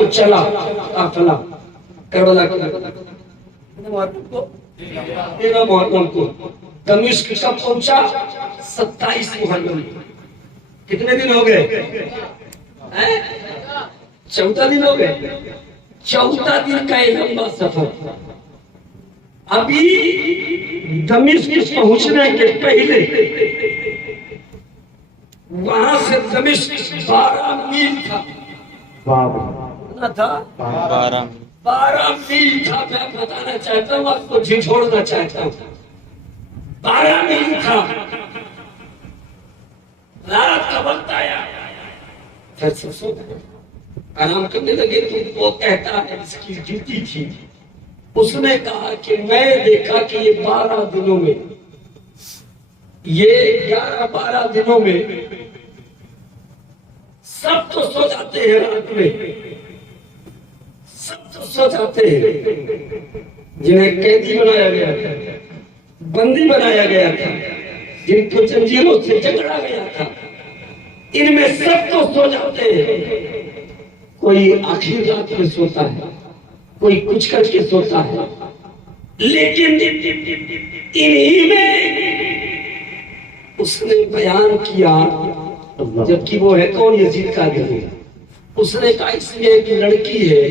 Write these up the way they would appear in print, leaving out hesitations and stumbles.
تو چلا قافلہ کربلا کے تیرہ محرم کو دمشق کب پہنچا؟ 27 محرم۔ کتنے دن ہو گئے؟ 14 دن ہو گئے۔ 14 دن کا ایک لمبا سفر۔ ابھی دمشق پہنچنے کے پہلے وہاں سے دمشق 12 میل تھا۔ 12 میل تھا۔ میں بتانا چاہتا ہوں، آپ کو جھنجھوڑنا چاہتا ہوں، 12 میل تھا۔ رات کا وقت آیا، پھر سو گئے، آرام کرنے لگے تو وہ کہتا ہے، اس کی ڈیوٹی تھی، اس نے کہا کہ میں دیکھا کہ یہ 12 دنوں میں، یہ 11-12 دنوں میں سب تو سو جاتے ہیں رات میں، سب تو سو جاتے ہیں جنہیں قیدی بنایا گیا تھا، بندی بنایا گیا تھا، جن کو زنجیروں سے جکڑا گیا تھا، ان میں سب تو سو جاتے ہیں۔ کوئی آخری رات میں سوتا ہے، کوئی کچھ کر کے سوتا ہے، لیکن انہی میں اس نے بیان کیا، جبکہ وہ ہے کون؟ یزید قادری۔ اس نے کہا اس میں ایک لڑکی ہے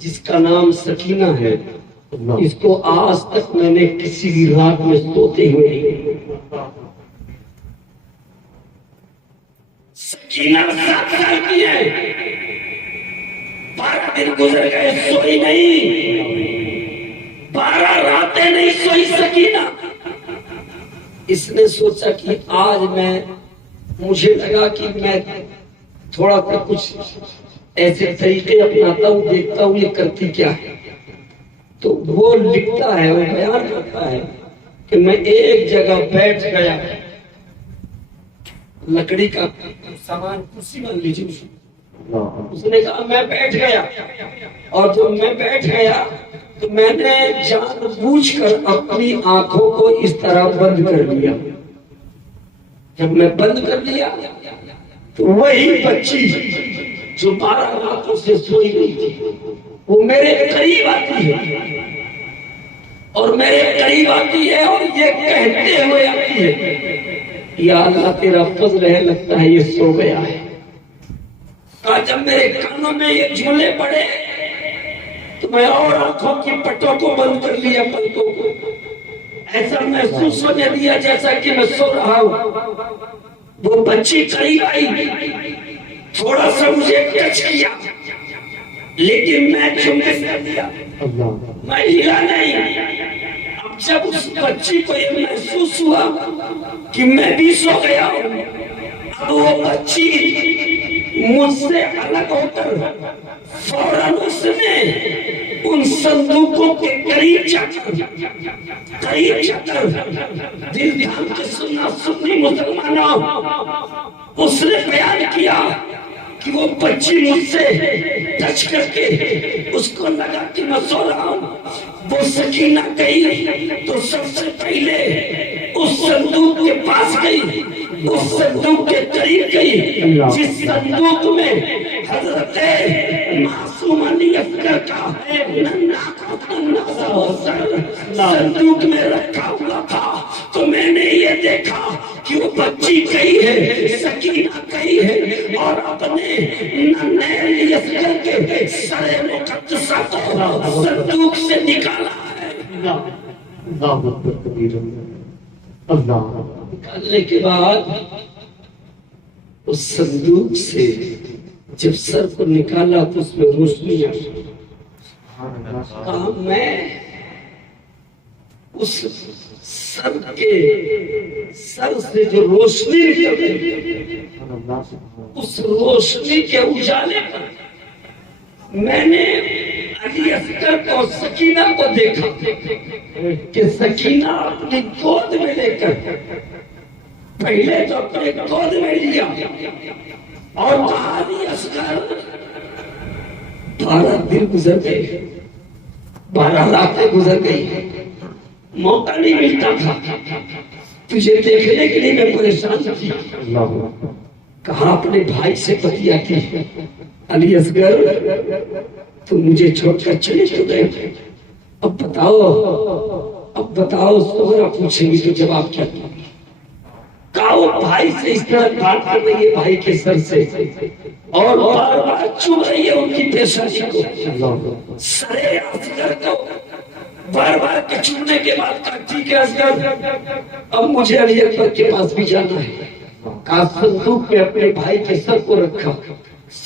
جس کا نام سکینہ ہے، اس کو آج تک میں نے کسی بھی رات میں سوتے ہوئے نہیں۔ سکینہ 7 سال کی ہے، 12 دن گزر گئے سوئی نہیں، 12 راتیں نہیں سوئی سکینہ۔ اس نے سوچا کہ آج مجھے لگا کہ میں تھوڑا سا کچھ ایسے طریقے اپناتا ہوں، دیکھتا ہوں یہ کرتی کیا ہے۔ تو وہ لکھتا ہے، وہ بیان کرتا ہے کہ میں ایک جگہ بیٹھ گیا، لکڑی کا سامان کرسی مان لیجیے، اس نے کہا میں بیٹھ گیا، اور جب میں بیٹھ گیا تو میں نے جان بوجھ کر اپنی آنکھوں کو اس طرح بند کر لیا۔ جب میں بند کر لیا تو وہی بچی جو 12 راتوں سے سوئی نہیں تھی وہ میرے قریب آتی ہے، اور میرے قریب آتی ہے اور یہ کہتے ہوئے آتی ہے، یا اللہ تیرا فضل ہے، لگتا ہے یہ سو گیا ہے۔ جب میرے کانوں میں یہ جملے پڑے تو میں اور آنکھوں کی پٹوں کو بند کر لیا، پلکوں کو، ایسا محسوس ہونے دیا جیسا کہ میں سو رہا ہوں۔ وہ بچی قریب آئی، تھوڑا سا مجھے ٹچ کیا، لیکن میں چمس کر دیا، میں ہلا نہیں۔ اب جب اس بچی کو یہ محسوس ہوا کہ میں بھی سو گیا ہوں، اب وہ بچی مجھ سے الگ ہو کر فوراً اس نے ان صندوقوں کے قریب جا کر دل دھیان کے سننا سنی مسلمانوں، اس نے بیان کیا کہ وہ بچی مجھ سے ٹچ کر کے اس کو لگا کہ میں سو رہا ہوں۔ وہ سکینہ گئی تو سب سے پہلے اس صندوق کے پاس گئی، اس صندوق کے قریب گئی جس صندوق میں حضرت معصوم علی اصغر کا صندوق میں رکھا ہوا تھا۔ تو میں نے یہ دیکھا کہ وہ بچی گئی ہے، سکینہ گئی ہے، اور اپنے ننھے علی اصغر کے سر مقدسہ کو صندوق سے نکالا ہے۔ نکالنے کے بعد اس صندوق سے جب سر کو نکالا تو اس میں روشنی آئی۔ کہا میں اس سر سے جو روشنی نکل رہی، اس روشنی کے اجالے پر میں نے علی اصغر کو اور سکینہ کو دیکھا کہ سکینہ اپنی گود میں لے کر پہلے تو اپنے گود میں لیا اور علی اصغر 12 دن گزر گئے، 12 راتیں گزر گئی، موقع نہیں ملتا تھا تجھے دیکھنے کے لیے۔ میں پریشان تھی، کہاں اپنے بھائی سے بتیاتی، علی اصغر تم مجھے چھوڑ کر چلے تو گئے، اب بتاؤ سہرا پوچھیں گی تو جواب کیا دوں؟ کہا وہ بھائی سے اس طرح بات کر رہی ہے، بھائی کے سر سے، اور بار بار چوم رہی ہے ان کی پیشانی کو، سرے اصغر کو بار بار کے چومنے کے بعد کہا ٹھیک ہے اصغر، اب مجھے علی اکبر کے پاس بھی جانا ہے۔ کہا صندوق میں اپنے بھائی کے سر کو رکھا،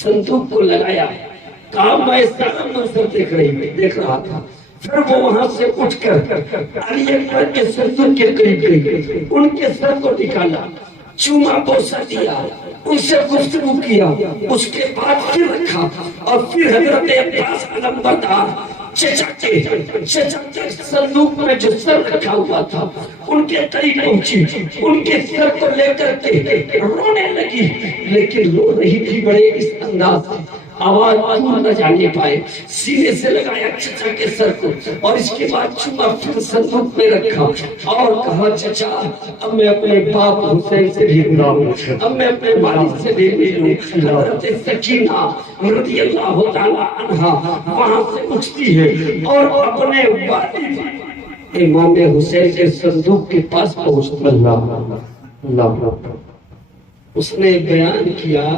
صندوق کو لگایا، کہا میں سارا منظر دیکھ رہا تھا۔ پھر وہ وہاں سے اٹھ کر علی اکبر کے صندوق کے قریب گئی، ان کے سر کو نکالا، چوما بوسہ دیا، ان سے گفتگو کیا، اس کے بعد پھر رکھا، اور پھر حضرت عباس علمبردار چچا کے صندوق میں جو سر رکھا ہوا تھا ان کے قریب پہنچی، ان کے سر کو لے کر کے رونے لگی، لیکن رو رہی تھی بڑے اس انداز سے، آواز دور نہ جانے پائے، سینے سے لگایا چچا کے سر کو، اور اس کے بعد چوما پھر صندوق میں رکھا، اور کہا چچا اب میں اپنے باپ حسین سے بھی ملا ہوں، اب میں اپنے والد سے بھی ملوں۔ حضرت سکینہ رضی اللہ تعالی عنہا وہاں سے اٹھتی ہے اور اپنے والد امام حسین کے صندوق کے پاس پہنچتی ہے۔ اس نے بیان کیا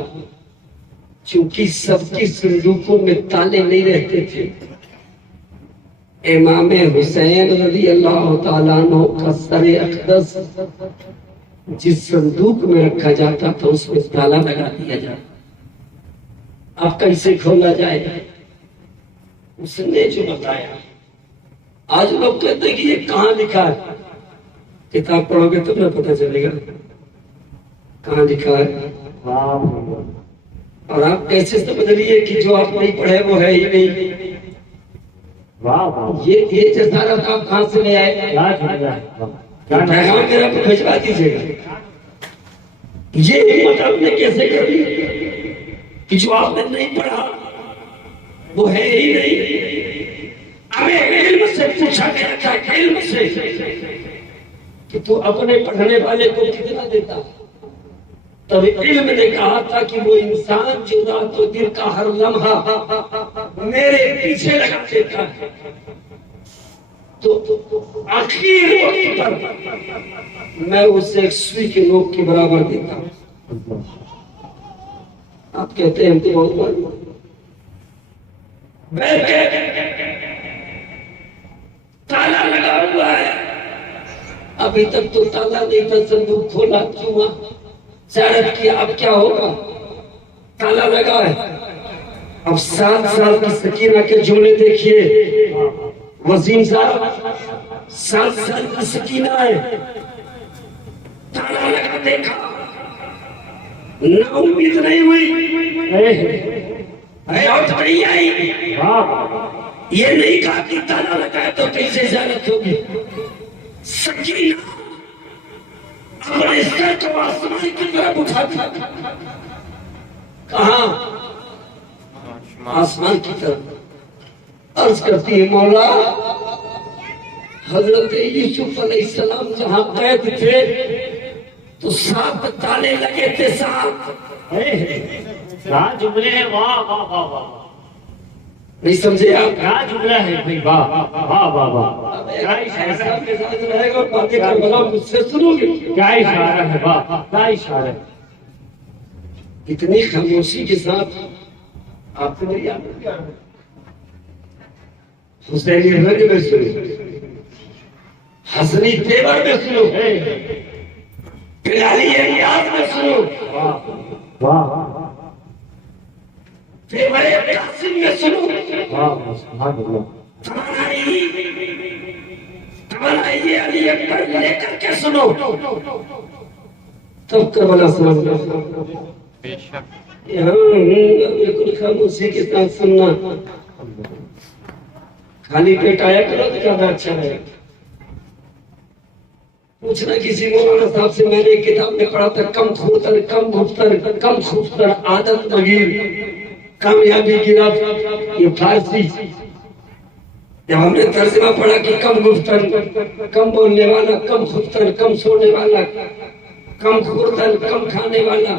چونکہ سب کی صندوقوں میں تالے نہیں رہتے تھے، امام حسین رضی اللہ تعالیٰ عنہ کا سر اقدس جس صندوق میں رکھا جاتا تھا اس میں تالا لگا دیا جاتا، اب کیسے کھولا جائے؟ اس نے جو بتایا، آج لوگ کہتے ہیں کہ یہ کہاں لکھا ہے، کتاب پڑھو گے تب نہ پتہ چلے گا کہاں لکھا ہے، اور آپ کیسے سمجھ لیے کہ جو آپ نہیں پڑھے وہ ہے ہی نہیں؟ یہ جسارت آپ کہاں سے لے آئے؟ پیغام میرا کو بھجوا دیجیے گا۔ یہ ہمت آپ نے کیسے کر لی کہ جو آپ نے نہیں پڑھا وہ ہے ہی نہیں؟ ہمیں علم سے پوچھا گیا تھا، علم سے کہ تو اپنے پڑھنے والے کو کتنا دیتا؟ تب علم نے کہا تھا کہ وہ انسان جو رات و دن کا ہر لمحہ میرے پیچھے لگا دیتا ہے تو آخر وقت پر میں اسے ایک سوئی کے نوک کے برابر دیتا ہوں۔ آپ کہتے ہیں کہ بہت بڑی تالا لگا ہوا ہے، ابھی تک تو تالا نہیں تھا، صندوق کھولا چوما چارت کیا، اب کیا ہوگا؟ تالا لگا ہے۔ اب 7 سال کی سکینہ کے جملے دیکھیے، وسیم صاحب 7 سال کی سکینہ ہے، تالا لگا دیکھا، نا امید نہیں ہوئی، لوٹ نہیں آئی، یہ نہیں کہا کہ تالا لگا ہے تو کیسے زیارت ہوگی؟ سکینہ اپنے سر کو آسمان کی طرف اٹھاتا، کہاں؟ آسمان کی طرف، عرض کرتی ہے مولا حضرت یوسف علیہ السلام جہاں قید تھے تو 7 تالے لگے تھے، 7 جملے ہیں، واہ واہ واہ واہ، نہیں سمجھے آپ؟ کیا جملہ ہے بھائی، واہ واہ واہ واہ، کیا اشارہ کے ساتھ رہے گا اور باتیں کرنا مجھ سے سنو گے؟ کیا اشارہ ہے، واہ کیا اشارہ ہے، اتنی خاموشی کے ساتھ آپ کو نہیں یاد ہے؟ حسینی رنگ میں سنو، حسنی تیور میں سنو، بلالی انداز میں سنو، واہ تیور قاسم میں سنو، واہ سبحان اللہ، تمنائی علی اکبر لے کر کے سنو، تب کربلا سنو۔ یہاں بالکل خاموشی کے ساتھ سننا، خالی پیٹ آیا کرو تو زیادہ اچھا ہے۔ پوچھنا کسی مولانا صاحب سے، میں نے ایک کتاب میں پڑھا تھا، کم خوبتر کم گفتر کم خوبتر عادت مگیر کامیابی کی راہ، یہ فارسی جب ہم نے ترجمہ پڑھا کہ کم گفتر کم بولنے والا، کم خوبتر کم سونے والا، کم خوردن کم کھانے والا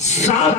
7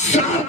7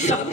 7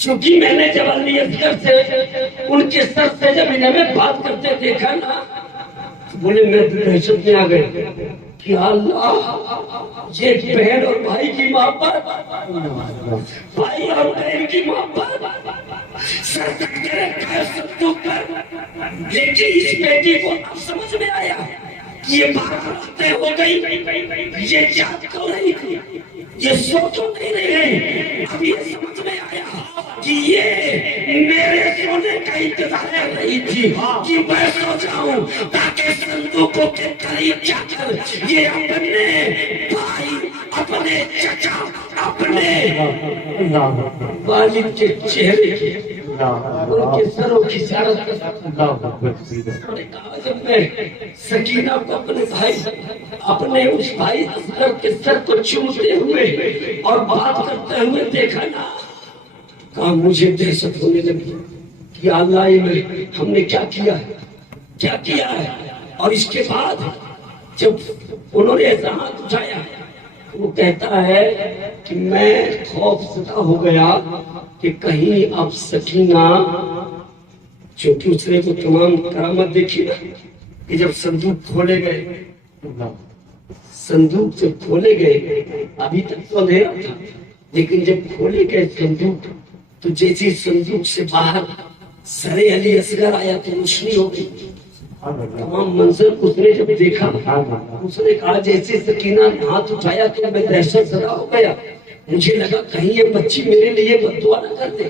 چونکہ میں نے جب علی اصغر سے ان کے سر سے جب انہیں میں بات کرتے دیکھا نا بولے میں دہشت میں آ گئے کہ اللہ یہ بہن اور بھائی کی محبت، بھائی اور بہن کی محبت سر کٹ کے رکھا ہے صندوق پر، لیکن اس بیٹی کو اب سمجھ میں آیا کہ یہ باتیں ہو گئی، یہ یاد کر رہی تھی، یہ سوچ نہیں رہی، اب یہ سمجھ میں آیا کہ یہ میرے سونے کا انتظار کر رہی تھی کہ میں سو جاؤں تاکہ صندوقوں کے قریب جا کر یہ اپنے بھائی، اپنے چچا، اپنے والد کے چہرے کی، ان کے سروں کی زیارت کر جب میں سکینہ کو اپنے بھائی، اپنے اس بھائی اصغر کے سر کو چومتے ہوئے اور بات کرتے ہوئے دیکھا نا، کہا مجھے دہشت ہونے لگی کہ اللہ میں ہم نے کیا کیا ہے، کیا کیا ہے۔ اور اس کے بعد جب انہوں نے ایسا ہاتھ اٹھایا وہ کہتا ہے کہ میں خوف زدہ ہو گیا کہ کہیں اب سکینہ، چونکہ اس نے وہ تمام کرامت دیکھی نا کہ جب صندوق کھولے گئے، صندوق جب کھولے گئے ابھی تک تو اندھیرا تھا، لیکن جب کھولے گئے صندوق تو جیسی صندوق سے باہر سر علی اصغر آیا تو روشنی ہو گئی۔ تمام منظر اس نے جب دیکھا اس نے کہا جیسے سکینہ نے ہاتھ اٹھایا تو میں دہشت زدہ ہو گیا، مجھے لگا کہیں یہ بچی میرے لیے بد دعا نہ کر دے،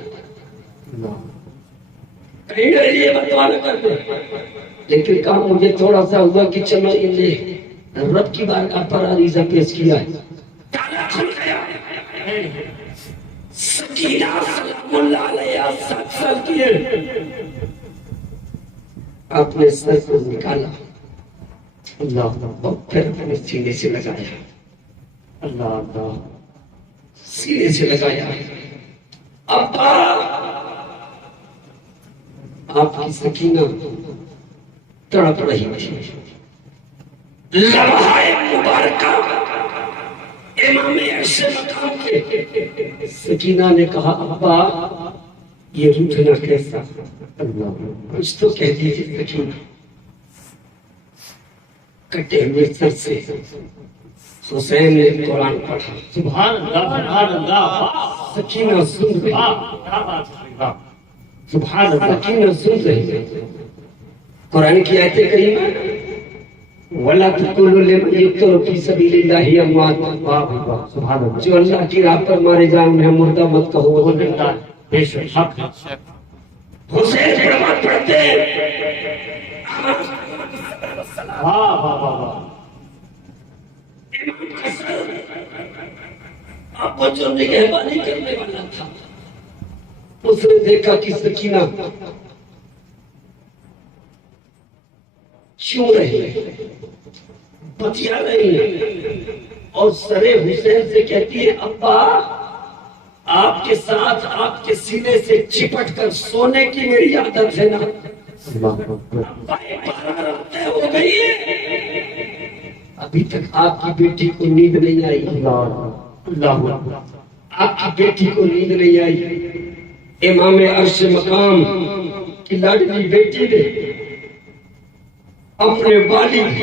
کہیں میرے لیے بد دعا نہ کر دے، لیکن کہا مجھے تھوڑا سا ہوا کہ چلو انہیں رب کی بارگاہ پر عریضہ پیش کیا ہے، تالا کھل گیا۔ سکینہ سلام اللہ علیہ 7 سال کی ہے، اپنے سر کو نکالا اور پھر اپنے سینے سے لگایا، سینے سے لگایا۔ ابا آپ کی سکینہ تڑپ رہی تھی، لمحہ مبارکہ امام عرش مقام کے سکینہ نے کہا ابا یہ روٹھنا کیسا، کچھ تو کہہ دیجیے سکینہ۔ کٹے ہوئے سر سے حسین نے قرآن پڑھا، سبحان اللہ، سبحان اللہ، سکینہ سن رہی، سبحان اللہ، سکینہ سن رہی۔ قرآن کی آیت کریمہ وَلَا تَقُولُوا لِمَنْ يُقْتَلُ فِي سَبِيلِ اللَّهِ أَمْوَاتٌ، سبحان اللہ، جو اللہ کی راہ پر مارے جائیں انہیں مردہ مت کہو، وہ زندہ۔ بے شک حق ہے۔ حسین نماز پڑھتے ہیں، واہ واہ واہ واہ، امام کا سر اب وہ جو نگہبانی کرنے والا تھا اس نے دیکھا کہ سکینہ چوں رہی ہے، بتیا رہی ہے، اور سر حسین سے کہتی ہے ابا آپ کے ساتھ آپ کے سینے سے چپٹ کر سونے کی میری عادت ہے نا، ابا 12 راتیں ہو گئی ہیں ابھی تک آپ کی بیٹی کو نیند نہیں آئی، آپ کی بیٹی کو نیند نہیں آئی۔ امام عرش مقام کی لاڈلی بیٹی نے اپنے والد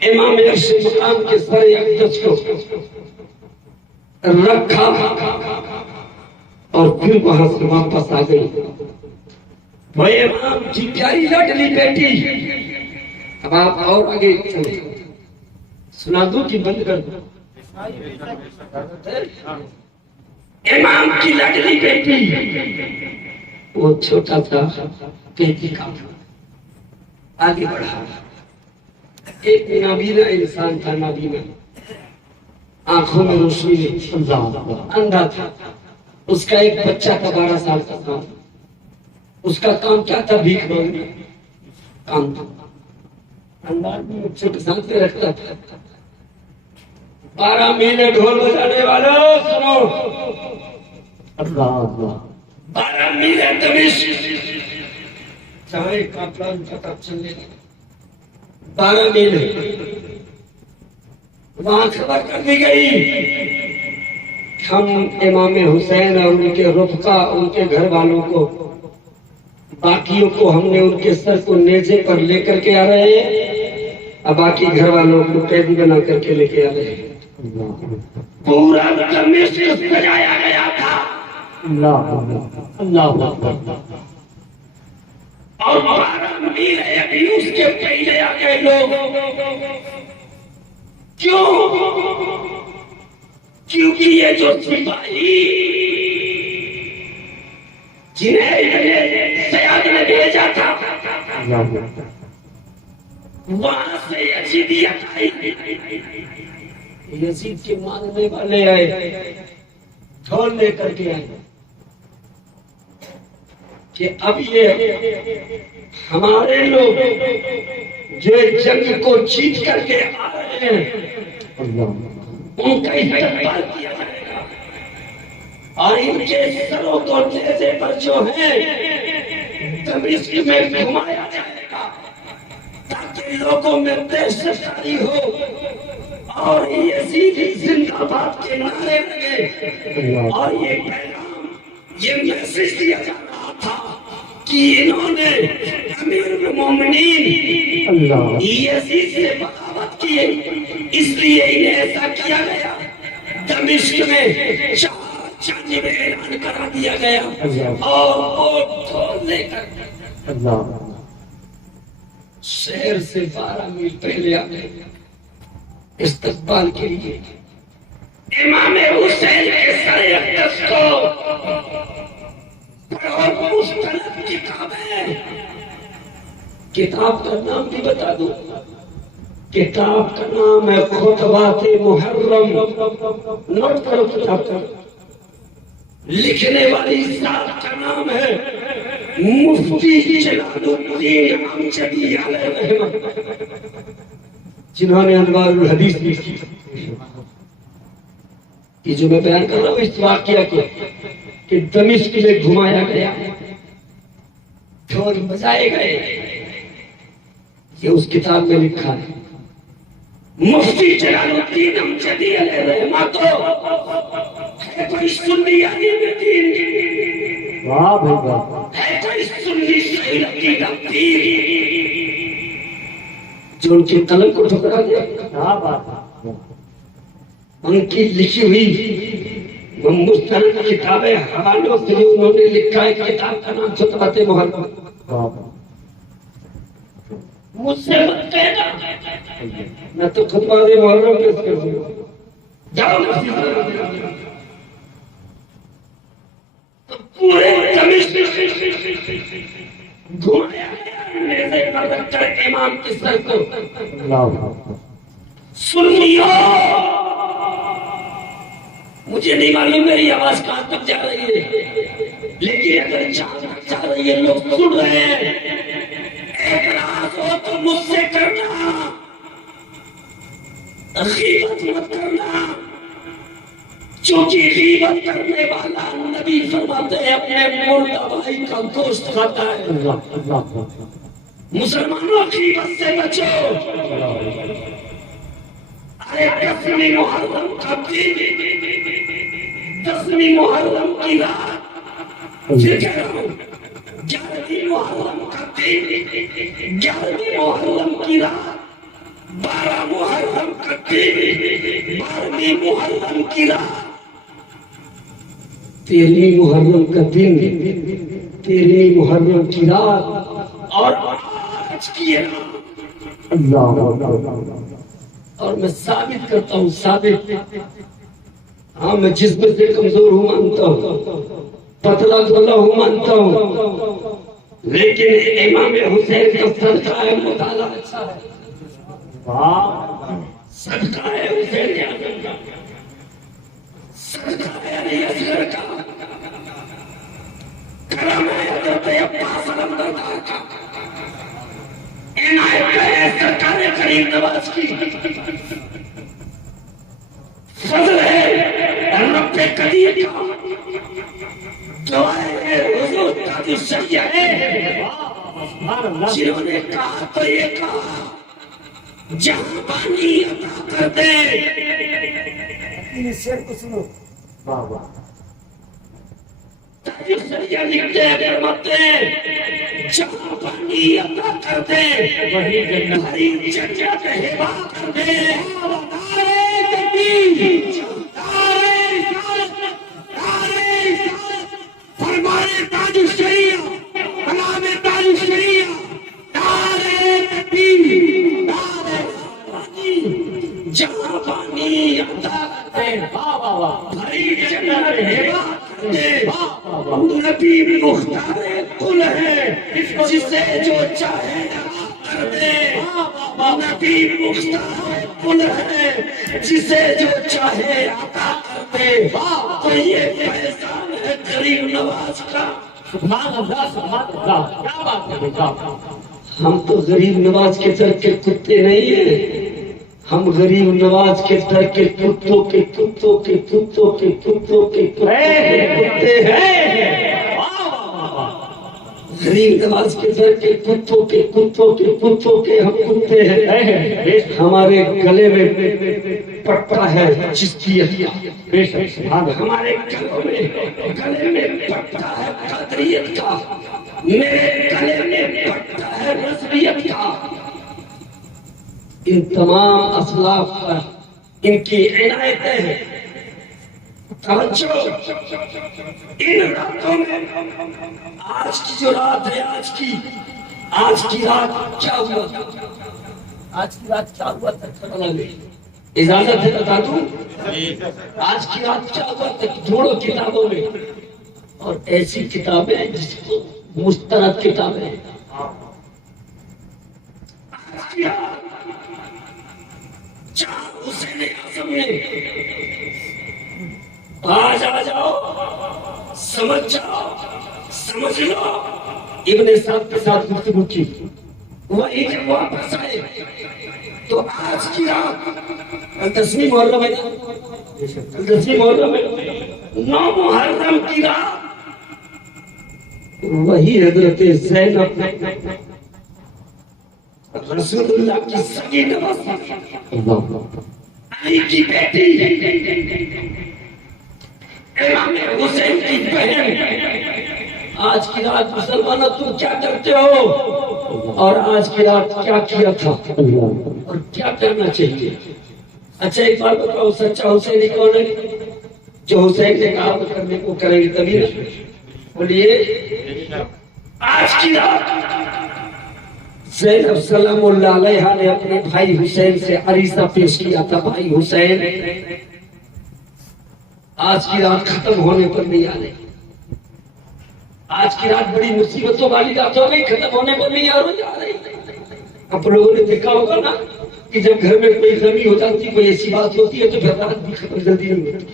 امام عرش مقام کے سر اقدس کو رکھا اور پھر وہاں سے واپس آ گئی۔ وہ امام کی پیاری لاڈلی بیٹی، اب آپ اور آگے چلیں، سنا دوں کہ بند کر دوں؟ امام کی لاڈلی بیٹی وہ چھوٹا تھا، کہتی کا آگے بڑھا، ایک نابینا انسان تھا، نابینا، آنکھوں میں روشنی نہیں، اندھا تھا، اس کا ایک بچہ تھا 12 سال کا تھا، اس کا کام کیا تھا؟ بھیک مانگنا کام تھا، انداز میں بچوں کے ساتھ میں رکھتا تھا۔ 12 مہینے ڈھول بجانے والوں سنو، 12 مہینے دمشق چاہے کا پلان پتہ چلے، 12 مہینے وہاں خبر کر دی گئی ہم امام حسین اور ان کے رفقا، ان کے گھر والوں کو، باقیوں کو ہم نے ان کے سر کو نیزے پر لے کر کے آ رہے ہیں، اب باقی گھر والوں کو قیدی بنا کر کے لے کے آ رہے ہیں۔ پورا دمشق سجایا گیا تھا اور 12 میل ابھی اس کے پہلے آ گئے لوگ۔ کیوں؟ کیونکہ یہ جو سپاہی جنہیں سیاد نے بھیجا تھا وہاں سے یزیدیت آئی، یزید کے ماننے والے آئے، ڈھول لے کر کے آئے کہ اب یہ ہمارے لوگ جو جنگ کو جیت کر کے آ رہے ہیں ان کا استقبال کیا جائے گا، اور ان کے سروں کو نیزے پر جو ہے دمشق میں گھمایا جائے گا تاکہ لوگوں میں دہشت جاری ہو اور یزید زندہ باد کے نعرے لگے، اور یہ پیغام، یہ میسج دیا جا رہا تھا کہ انہوں نے امیر المومنین یزید سے بغاوت کی، اس لیے انہیں ایسا کیا گیا۔ دمشق میں 4 جانب اعلان کرا دیا گیا اور وہ ڈھول لے کر شہر سے 12 میل پہلے آ گئے استقبال کے لیے۔ امام حسین کے سر اقدس کو پڑھو، مستند کتاب ہے، کتاب کا نام بھی بتا دو، کتاب کا نام ہے خطبات محرم، نوٹ کرو کتاب کا، لکھنے والی ذات کا نام ہے مفتی جلال الدین امجدی علیہ الرحمہ، جنہوں نے انوار الحدیث لکھی۔ یہ جو میں بیان کر رہا ہوں اس واقعہ کو کہ دمشق میں گھمایا گیا، ڈھول بجائے گئے، یہ اس کتاب میں لکھا ہے۔ مفتی جلال الدین امجدی علیہ الرحمہ تو ہے کوئی سنی عالم دین، ہے کوئی سنی صحیح عقیدہ پیر جو ان کے قلم کو ٹھکرا دے۔ ان کی لکھی ہوئی وہ مستند کتابیں حوالوں سے انہوں نے لکھا ہے، کتاب کا نام خطبات محرم۔ مجھ سے مت کہنا میں تو خطبات محرم پیش کر دوں، جاؤ پورے دمشق گھمایا نیزے پر رکھ کر امام کے سر کو۔ سنیو، مجھے نہیں معلوم میری آواز کہاں تک جا رہی ہے، لیکن اگر جا رہی ہے لوگ سن رہے ہیں، اعتراض ہو تو مجھ سے کرنا، غیبت مت کرنا، چونکہ غیبت کرنے والا نبی فرماتے ہیں اپنے مردہ بھائی کا گوشت کھاتا ہے۔ مسلمانوں غیبت سے بچو۔ ارے 10ویں محرم کا دن، 10ویں محرم کی رات، پھر کہہ رہا ہوں 11ویں محرم کا دن، 11ویں محرم کی رات، 12 محرم کا دن، 12ویں محرم کی رات، 13ویں محرم کا دن، 13ویں محرم کی رات، اور آج کی رات۔ اور میں ثابت کرتا ہوں، ثابت، ہاں میں جسم سے کمزور ہوں مانتا ہوں، پتلا دبلا ہوں مانتا ہوں، لیکن امام حسین کا صدقہ ہے مطالعہ اچھا ہے، صدقہ ہے حسین اعظم کا، صدقہ ہے علی اصغر کا، کرم ہے حضرت عباس علمدردار کا، عنایت ہے سرکار کریم نواز کی، فضل ہے رب قدیر کا، دعائیں ہے حضور قادر شریعہ ہے، جنہوں نے کہا تو یہ کہا جہاں بانی عطا کر دے۔ اس شعر کو سنو، واہ واہ سریا لکھتے ہیں فرماتے ہیں جہاں پانی عطا کر دے وہی جنت ہری جنت ہبا کر دے نعرہ تکبیر فرمانے تاج الشریعہ کلام تاج الشریعہ نعرہ تکبیر نعرہ پانی جہاں پانی عطا کر دے واہ واہ واہ ہری جنت ہبا کر دے نبی مختار کل ہے جسے جو چاہے کر دے نبی مختار کل ہے جسے جو چاہے عطا کر دے تو یہ فیضان ہے غریب نواز کا سبحان اللہ سبحان اللہ کیا بات ہے بیٹا ہم تو غریب نواز کے در کے کتے نہیں ہیں ہم غریب نواز کے در کے کتوں کے کتوں کے کتوں کے کتوں کے کتے ہیں غریب نواز کے در کے کتوں کے کتوں کے کتوں کے ہم کتے ہیں ہمارے گلے میں پٹا ہے جس کی ہمارے گلے میں پٹا ہے قادریت کا میرے گلے میں پٹا ہے رضویت کا ان تمام اسلاف پر ان کی عنایتیں ہیں توجہ ان راتوں میں آج کی جو رات ہے آج کی رات کیا ہوا آج کی رات کیا ہوا تھا اجازت ہے بتا دوں آج کی رات کیا ہوا تھا ڈھونڈو کتابوں میں اور ایسی کتابیں جس کو مستند کتابیں حسین اعظم نے آج آ جاؤ سمجھ لو ابن سعد کے ساتھ گفتگو کی وہی جب واپس آئے تو آج کی رات 10ویں محرم ہے 10ویں محرم ہے 9 محرم کی رات وہی حضرت زینب رسول اللہ کی سگی نوازی علی کی بیٹی امام حسین کی بہن آج کی رات مسلمانوں تم کیا کرتے ہو اور آج کی رات کیا کیا تھا اور کیا کرنا چاہیے اچھا ایک بات بتاؤ سچا حسینی کون ہے جو حسین نے کہا وہ کرنے کو کریں گے تبھی نا بولیے آج کی رات زینب سلام اللہ علیہ نے اپنے بھائی حسین سے عریضہ پیش کیا تھا بھائی حسین آج کی رات ختم ہونے پر نہیں آ رہی آج کی رات بڑی مصیبتوں والی رات ہو گئی ختم ہونے پر نہیں آ رہی آپ لوگوں نے دیکھا ہوگا نا کہ جب گھر میں کوئی غمی ہو جاتی کوئی ایسی بات ہوتی ہے تو پھر رات بھی ختم جلدی نہیں ہوتی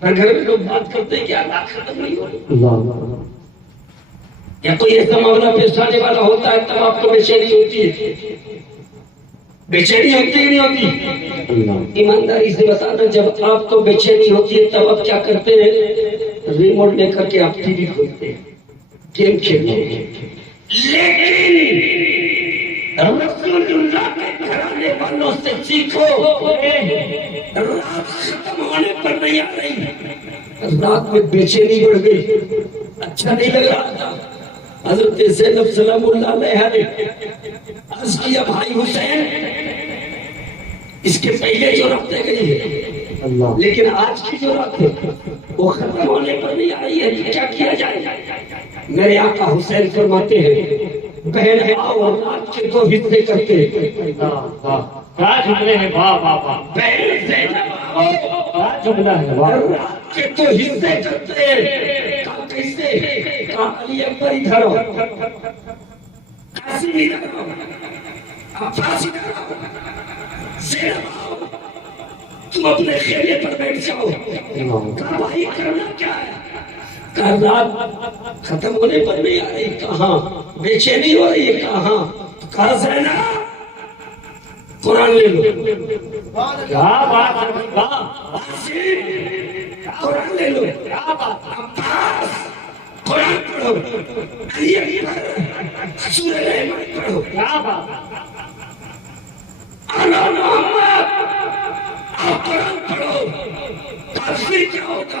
پر گھر میں لوگ بات کرتے ہیں کہ رات ختم نہیں ہو رہی یا کوئی ایسا معاملہ پیش آنے والا ہوتا ہے تب آپ کو بے چینی ہوتی ہے بے چینی ہوتی ہی نہیں ہوتی ایمانداری سے بتانا جب آپ کو بے چینی ہوتی ہے تب آپ کیا کرتے ہیں ریموٹ لے کر کے آپ ٹی وی کھولتے ہیں گیم کھیلتے ہیں لیکن رسول اللہ کے گھرانے والوں سے سیکھو رات ختم ہونے پر نہیں آ رہی رات میں بے چینی بڑھ گئی اچھا نہیں لگ رہا تھا حضرت زینب سلام اللہ علیہ نے عرض کیا بھائی حسین اس کے پہلے جو رکھتے گئی ہے لیکن آج کی جو رات ہے وہ ختم ہونے پر نہیں آئی ہے کیا کیا جائے میرے آقا حسین فرماتے ہیں بہن آؤ اور رات کے 2 حصے کرتے ہیں بہن زینب آؤ رات کے 2 حصے کرتے ہیں کیسے علی اکبر ادھر ہو قاسم ادھر ہو عباس ادھر ہو زینب آؤ تم اپنے خیمے پر بیٹھ جاؤ کہا بھائی کرنا کیا ہے کہا رات ختم ہونے پر بھی آ رہی کہاں بے چینی ہو رہی ہے کہاں کہا زینب قرآن لے لو کیا بات ہے قرآن لے لو عباس قرآن پڑھو علی اکبر سورہ رحمت پڑھو کیا بات انا محمد آپ قرآن پڑھو پھر کیا ہوگا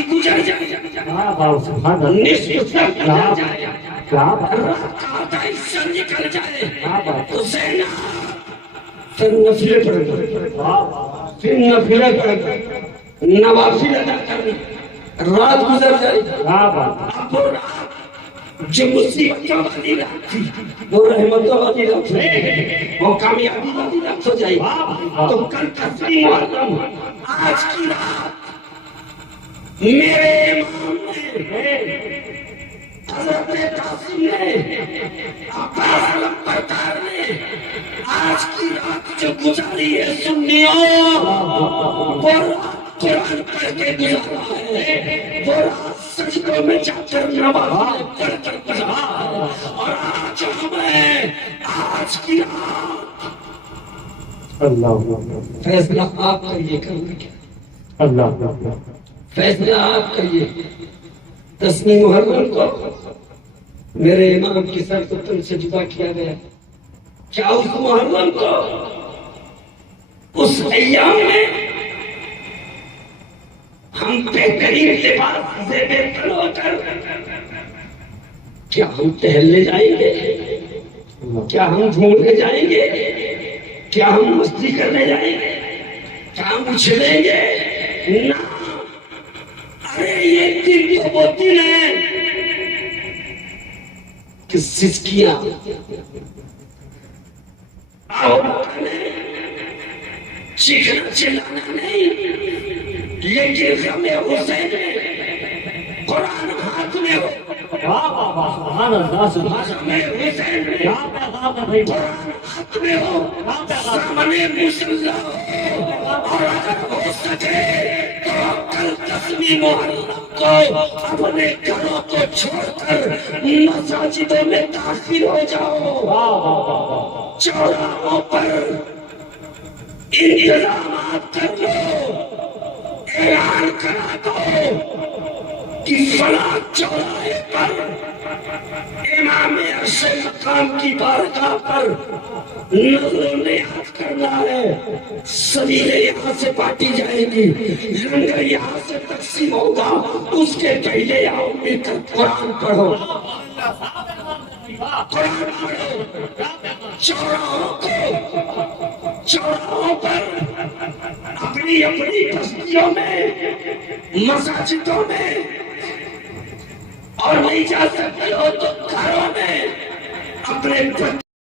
بھی گزر جائے، کیا بات سبحان اللہ نصف سر گزر جائے، کیا بات رات کا آدھا حصہ نکل جائے، کیا بات حسین پھر نفلیں پڑھنا، واہ پھر نفلیں پڑھنا، نوافل ادا کرنا، رات گزر جائے، کیا بات اب وہ رات جو مصیبتوں والی رات تھی وہ رحمتوں والی رات ہو جائے، وہ کامیابی والی رات ہو جائے، تو کل تسلیم معلوم آج کی رات میرے امام نے حضرت قاسم نے عباس علم پرکار نے آج کی رات جو گزاری ہے سنیوں، وہ رات قرآن پڑھ کے گزارا ہے، وہ رات سجدوں میں جا کر نوافل پڑھ کر گزارا ہے، اور آج ہمیں آج کی رات اللہ فیصلہ آپ کریے، کرنا کیا اللہ فیصلہ آپ کریے۔ 10ویں محرم کو میرے امام کی سر کو تن سے جدا کیا گیا، کیا اس محرم کو اس ایام میں ہم بہترین لباس سے بہتر ہو کر کیا ہم ٹہلنے جائیں گے، کیا ہم گھومنے جائیں گے، کیا ہم مستی کرنے جائیں گے، کیا ہم اچھلیں گے؟ نہ، ارے یہ دن تو وہ دن ہے کہ سسکیاں چیخنا چلانا نہیں، لیکن غم حسین قرآن ہاتھ میں ہو، واہ واہ واہ سبحان اللہ سبحان غم حسین کیا پیغام ہے بھائی قرآن ہاتھ میں ہو، سامنے مصلی ہو، اور اگر ہو سکے تو کل 10ویں محرم کو اپنے گھروں کو چھوڑ کر مساجدوں میں داخل ہو جاؤ، واہ واہ واہ چوراہوں پر انتظامات کر لو، اعلان کرا دو کہ فلاں چوراہے پر امام عرش مقام کی بارگاہ پر نظر و نیاز کرنا ہے، سبیلیں یہاں سے بانٹی جائیں گی، لنگر یہاں سے تقسیم ہوگا، اس کے پہلے آؤ مل کر قرآن پڑھو، قرآن پڑھو، چوراہوں پر اپنی اپنی بستیوں میں، مساجدوں میں، اور نہیں جا سکتے ہو تو گھروں میں اپنے